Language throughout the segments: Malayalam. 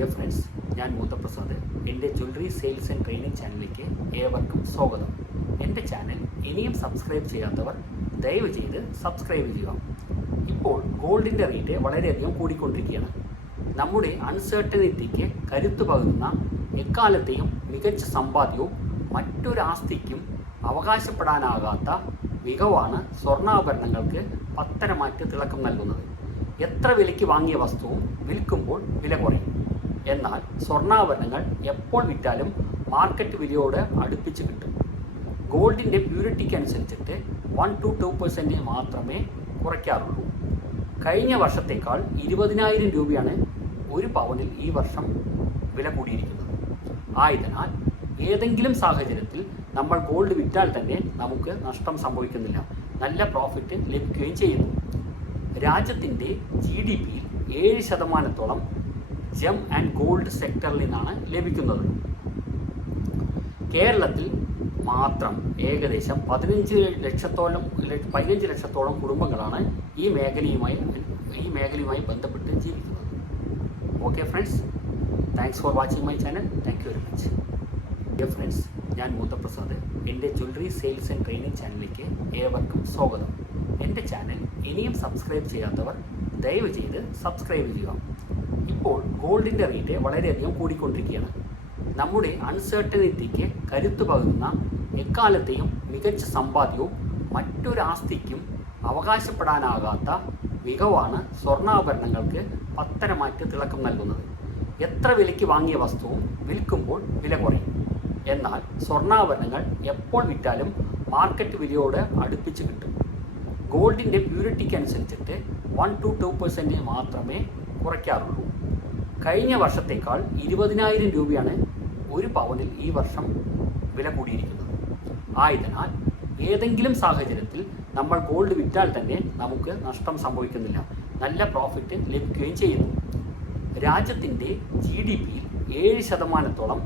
ഡിയർ ഫ്രണ്ട്സ്, ഞാൻ മൂത്തപ്രസാദ്. എൻ്റെ ജ്വല്ലറി സെയിൽസ് ആൻഡ് ട്രെയിനിങ് ചാനലിലേക്ക് ഏവർക്കും സ്വാഗതം. എൻ്റെ ചാനൽ ഇനിയും സബ്സ്ക്രൈബ് ചെയ്യാത്തവർ ദയവ് ചെയ്ത് സബ്സ്ക്രൈബ് ചെയ്യുക. ഇപ്പോൾ ഗോൾഡിൻ്റെ റേറ്റ് വളരെയധികം കൂടിക്കൊണ്ടിരിക്കുകയാണ്. നമ്മുടെ അൺസർട്ടനിറ്റിക്ക് കരുത്തു പകരുന്ന എക്കാലത്തെയും മികച്ച സമ്പാദ്യവും മറ്റൊരു ആസ്തിക്കും അവകാശപ്പെടാനാകാത്ത മികവാണ് സ്വർണ്ണാഭരണങ്ങൾക്ക് പത്തരമാറ്റ് തിളക്കം നൽകുന്നത്. എത്ര വിലയ്ക്ക് വാങ്ങിയ വസ്തുവും വിൽക്കുമ്പോൾ വില കുറയും. എന്നാൽ സ്വർണ്ണാഭരണങ്ങൾ എപ്പോൾ വിറ്റാലും മാർക്കറ്റ് വിലയോട് അടുപ്പിച്ച് കിട്ടും. ഗോൾഡിൻ്റെ പ്യൂരിറ്റിക്ക് അനുസരിച്ചിട്ട് 1-2% മാത്രമേ കുറയ്ക്കാറുള്ളൂ. കഴിഞ്ഞ വർഷത്തേക്കാൾ 20,000 രൂപയാണ് ഒരു പവനിൽ ഈ വർഷം വില കൂടിയിരിക്കുന്നത്. ആയതിനാൽ ഏതെങ്കിലും സാഹചര്യത്തിൽ നമ്മൾ ഗോൾഡ് വിറ്റാൽ തന്നെ നമുക്ക് നഷ്ടം സംഭവിക്കുന്നില്ല, നല്ല പ്രോഫിറ്റ് ലഭിക്കുകയും ചെയ്യുന്നു. രാജ്യത്തിൻ്റെ GDPയിൽ 7% ജം ആൻഡ് ഗോൾഡ് സെക്ടറിൽ നിന്നാണ് ലഭിക്കുന്നത്. കേരളത്തിൽ മാത്രം ഏകദേശം 15 ലക്ഷത്തോളം കുടുംബങ്ങളാണ് ഈ മേഖലയുമായി ബന്ധപ്പെട്ട് ജീവിക്കുന്നത്. Okay friends, thanks for watching my channel. Thank you very much. Dear friends, ഞാൻ മൂത്തപ്രസാദ്. എൻ്റെ ജ്വല്ലറി സെയിൽസ് ആൻഡ് ട്രെയിനിങ് ചാനലിലേക്ക് ഏവർക്കും സ്വാഗതം. എൻ്റെ ചാനൽ ഇനിയും സബ്സ്ക്രൈബ് ചെയ്യാത്തവർ ദയവ് ചെയ്ത് സബ്സ്ക്രൈബ് ചെയ്യുക. ഇപ്പോൾ ഗോൾഡിൻ്റെ റേറ്റ് വളരെയധികം കൂടിക്കൊണ്ടിരിക്കുകയാണ്. നമ്മുടെ അൺസർട്ടനിറ്റിക്ക് കരുത്തു പകരുന്ന എക്കാലത്തെയും മികച്ച സമ്പാദ്യവും മറ്റൊരു ആസ്തിക്കും അവകാശപ്പെടാനാകാത്ത മികവാണ് സ്വർണ്ണാഭരണങ്ങൾക്ക് പത്തരമാറ്റ് തിളക്കം നൽകുന്നത്. എത്ര വിലയ്ക്ക് വാങ്ങിയ വസ്തുവും വിൽക്കുമ്പോൾ വില കുറയും. എന്നാൽ സ്വർണ്ണാഭരണങ്ങൾ എപ്പോൾ വിറ്റാലും മാർക്കറ്റ് വിലയോട് അടുപ്പിച്ച് കിട്ടും. ഗോൾഡിൻ്റെ പ്യൂരിറ്റിക്ക് അനുസരിച്ചിട്ട് 1-2% മാത്രമേ കുറയ്ക്കാറുള്ളൂ. കഴിഞ്ഞ വർഷത്തേക്കാൾ 20,000 രൂപയാണ് ഒരു പവനിൽ ഈ വർഷം വില കൂടിയിരിക്കുന്നത്. ആയതിനാൽ ഏതെങ്കിലും സാഹചര്യത്തിൽ നമ്മൾ ഗോൾഡ് വിറ്റാൽ തന്നെ നമുക്ക് നഷ്ടം സംഭവിക്കുന്നില്ല, നല്ല പ്രോഫിറ്റ് ലഭിക്കുകയും ചെയ്യുന്നു. രാജ്യത്തിൻ്റെ GDPയിൽ 7%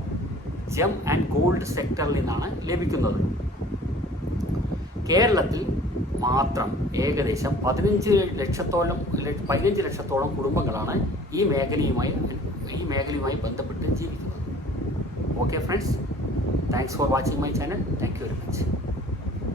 ജം ആൻഡ് ഗോൾഡ് സെക്ടറിൽ നിന്നാണ് ലഭിക്കുന്നത്. കേരളത്തിൽ മാത്രം ഏകദേശം 15 ലക്ഷത്തോളം കുടുംബങ്ങളാണ് ഈ മേഖലയുമായി ബന്ധപ്പെട്ട് ജീവിക്കുന്നത്. Okay friends, thanks for watching my channel. Thank you very much.